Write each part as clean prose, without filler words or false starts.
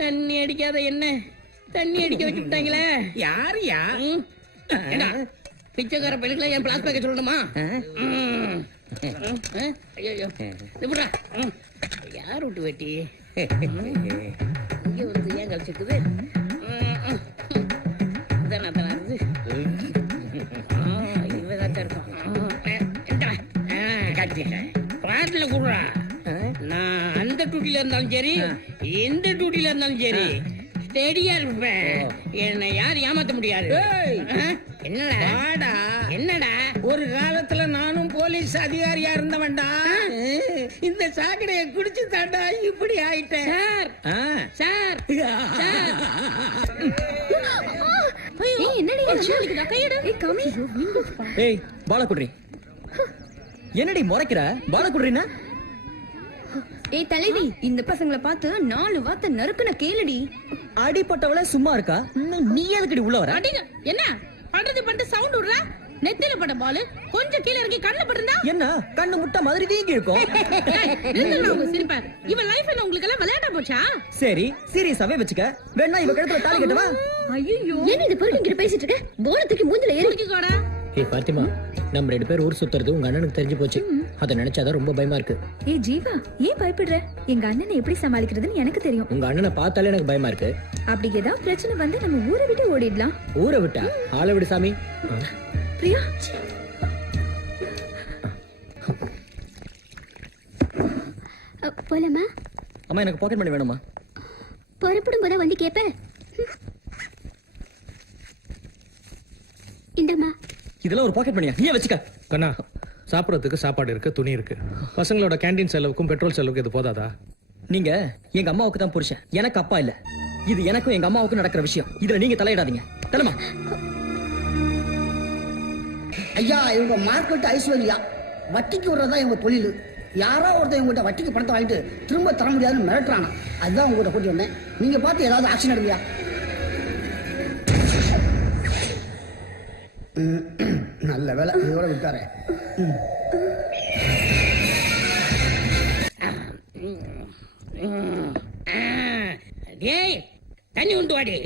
தண்ணி அடிக்காத என்ன தண்ணி அடிக்க வச்சுட்டாங்களே. யாருயா? ஏண்டா பிச்சைக்கார பள்ளிகளை என் பிளாஸ் பேக்க சொல்லணுமா? ஐயோ இப்படா யார் விட்டு வெட்டி இங்க வந்து ஏன் கழிச்சிருக்குது? பாட்டுல கூடுறா. நான் அந்த டூட்டில இருந்தாலும் சரி எந்த டூட்டில இருந்தாலும் சரி ஸ்டெடியா இருப்பேன். என்னை யாரும் ஏமாத்த முடியாது. என்னடா என்னடா ஒரு காலத்துல நானும் போலீஸ் அதிகாரியா இருந்தவன்டா. இந்த சாக்கடையை குடிச்சு தாண்டா இப்படி ஆயிட்டேன். சார் சார் ஏய் பாலகுட்ரி, என்னடி முறைக்கிற? பாலகுட்ரினா ஏய் தலைவி, இந்த பசங்களை பார்த்து 4 வார்த்தை நறுக்குன கேளுடி. அடிப்பட்டவள சும்மா இருக்கா? நீ எதுக்கடி உள்ள வர? அடிங்க என்ன பண்றது பண்ணிட்டு சவுண்ட் விடுறா. நெத்தில பட்ட பாலு கொஞ்சம் கீழே இறங்கி கண்ணுல பட்டிருந்தா என்ன கண்ணு முட்டை மாதிரி வீங்கி இருக்கும். உங்க சிரிப்பார். இவன் லைஃப் என்ன உங்களுக்கு எல்லாம் விளையாட போச்சா? சரி சீரியஸாவே வச்சுக்க. வேணா இவ கழுத்துல தாலி கட்டவா? ஐயோ ஏன் இந்த பொறுக்கு இங்க பேசிட்டு இருக்க? போனத்துக்கு மூஞ்சில ஏறி குடிக்கோடா. ஏய் பாத்திமா, நம்ம 2 பேர் ஊர் சுத்துறது உங்க அண்ணனுக்கு தெரிஞ்சு போச்சு. அத நினைச்சாதான் ரொம்ப பயமா இருக்கு. ஏய் ஜீவா, ஏன் பயப்படுற? எங்க அண்ணனை எப்படி சமாளிக்கிறதுன்னு எனக்கு தெரியும். உங்க அண்ணனை பார்த்தாலே எனக்கு பயமா இருக்கு. அப்படி ஏதாவது பிரச்சனை வந்து நம்ம ஊரை விட்டு ஓடிடலாம். ஊரை விட்டா? ஆளை விடு சாமி. பிரியா, போலாமா? அம்மா எனக்கு பாக்கெட் மணி வேணுமா? புறப்படும் போத வந்து கேப்ப. இந்தம்மா. இதெல்லாம் ஒரு பாக்கெட் மணியா? நீயே வச்சுக்க. கண்ணா, சாப்பிடறதுக்கு சாப்பாடு இருக்கு, துணி இருக்கு. பசங்களோட கேண்டீன் செலவுக்கும் பெட்ரோல் செலவுக்கு இது போதாதா? நீங்க எங்க அம்மாவுக்கு தான் புருஷன், எனக்கு அப்பா இல்ல. இது எனக்கும் எங்க அம்மாவுக்கும் நடக்கிற விஷயம். இதுல நீங்க தலையிடாதீங்க. தலைமா. ஐயா, இவங்க மார்க்கெட் ஐஸ்வர்யா. வட்டிக்கு விடுறதா இவங்க தொழில். யாரோ ஒருத்தர் இவங்ககிட்ட வட்டிக்கு பணத்தை வாங்கிட்டு திரும்ப தர முடியாதுன்னு மிரட்டுறானா. அதுதான் உங்ககிட்ட கூட்டி வந்தேன். நீங்க பார்த்து ஏதாவது ஆக்ஷன் எடுங்கயா. நல்ல வேலை இதோட விட்டாரே. டேய் தண்ணி உண்டு வாடி.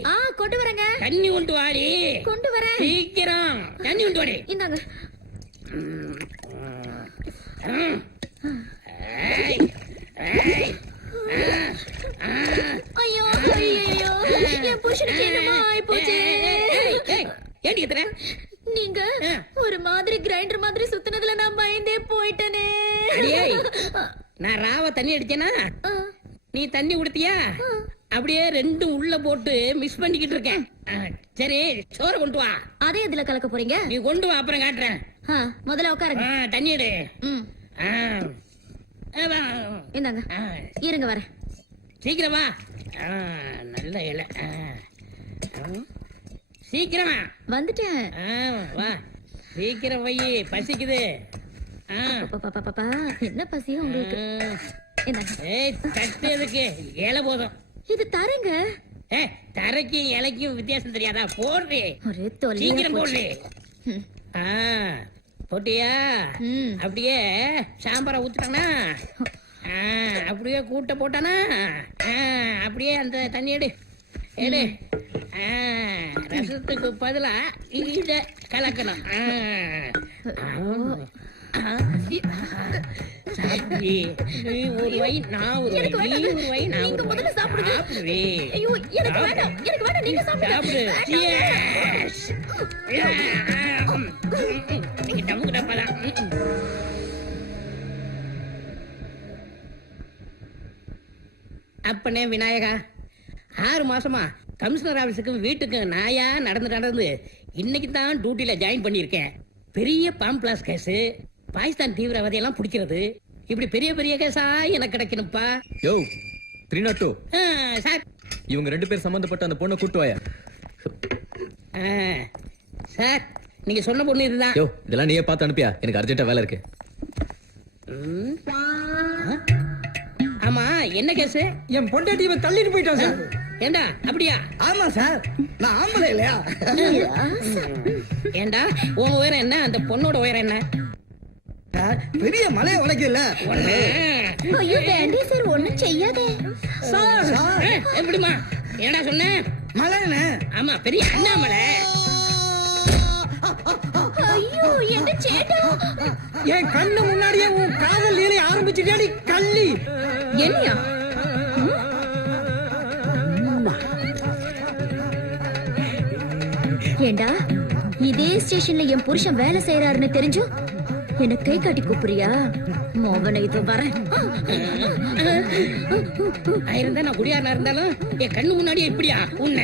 கொண்டு வரேங்க. தண்ணி உண்டு வாடி. கொண்டு வரேன். சீக்கிரம் தண்ணி உண்டு வாடி. இந்தாங்க. ஐயோ ஐயோ, என் புருஷனுக்கு என்னமா ஆயிப்போச்சு? ஏடி எத்தனை நீங்க ஒரு மாதிரி கிரைண்டர் மாதிரி சுத்தினதுல நான் பயந்தே போயிட்டேனே. நான் ராவ தண்ணி அடிச்சேனா நீ தண்ணி குடுத்தியா? அப்படியே ரெண்டும் உள்ள போட்டு மிஸ் பண்ணிக்கிட்டு இருக்கேன். சரி சோறு கொண்டு வா. அதே இதுல கலக்க போறீங்க? நீ கொண்டு வா, அப்புறம் காட்டுறேன். முதல்ல உட்காருங்க. தண்ணி எடு. இந்தாங்க, இருங்க வரேன். சீக்கிரம் வா. நல்ல இலை. சீக்கிரமா வந்துட்டேன். வா சீக்கிரம் வை, பசிக்குது. பாப்பா, என்ன பசியா உங்களுக்கு? இந்தாங்க. ஏய் தட்டு எதுக்கு? இலை போதும். இது தரங்க. தரைக்கும் இலைக்கும் வித்தியாசம் தெரியாதா? போடுறே, ஒரே தொல்லையா சீக்கிரம் போச்சு. போடுறே. போட்டியா? அப்படியே சாம்பாரை ஊத்துட்டானா, அப்படியே கூட்ட போட்டானா, அப்படியே அந்த தண்ணி எடு எடு. ரசத்துக்கு பதிலா இத கலக்கணும். சாப்பிடு. நீ ஒரு வை, நான் ஒரு வை. நீ ஒரு வை, நான் ஒரு வை. முதல்ல சாப்பிடுங்க. சாப்பிடு. ஐயோ, எனக்கு வேண்டாம், எனக்கு வேண்டாம், நீங்க சாப்பிடு. Yes. நீங்க டமுக்கு டப்பாதான். அப்பனே விநாயகா, 6 மாசமா கமிஷனர் ஆபீஸுக்கு வீட்டுக்கு நாயா நடந்து இன்னைக்கு தான் டியூட்டில ஜாயின் பண்ணிருக்கேன். பெரிய பாம்பிளாஸ் கேஸ், பாகிஸ்தான் தீவிரவாதி எல்லாம் பிடிக்கிறது, இப்படி பெரிய பெரிய கேஸா எனக்கு கிடைக்கணும்ப்பா. யோ 302 சார், இவங்க 2 பேர் சம்பந்தப்பட்ட அந்த பொண்ணை கூட்டு வாயா. சார் நீங்க சொன்ன பொண்ணு இதுதான். யோ இதெல்லாம் நீயே பார்த்து அனுப்பியா, எனக்கு அர்ஜென்ட்டா வேலை இருக்கு. ஆமா என்ன கேஸ்? என் பொண்டாட்டி இவன் தள்ளிட்டு போயிட்டான் சார். ஏண்டா அப்படியா? ஆமா சார், நான் ஆம்பளை இல்லையா? ஏண்டா உன் உயரம் என்ன, அந்த பொண்ணோட உயரம் என்ன? பெரிய மலையை உடைக்கல. ஐயோ வேண்டே சார் ஒண்ணும் செய்யாதே. எப்படிமா என்னடா சொன்ன? மலைன்னு ஆமா பெரிய அண்ணாமலை. ஐயோ என்ன சேட்டா. என் கண்ணு முன்னாடியே உன் காதல் லீலை ஆரம்பிச்சுட்டேடி கள்ளி. என்னையா? ஏண்டா இதே ஸ்டேஷன்ல என் புருஷன் வேலை செய்யறாருன்னு தெரிஞ்சும் என்ன கை காட்டி கூப்பிடுறியா? மோகன இது வரேன். இருந்தா நான் குடியாரனா இருந்தாலும் என் கண்ணு முன்னாடியே இப்படியா உன்ன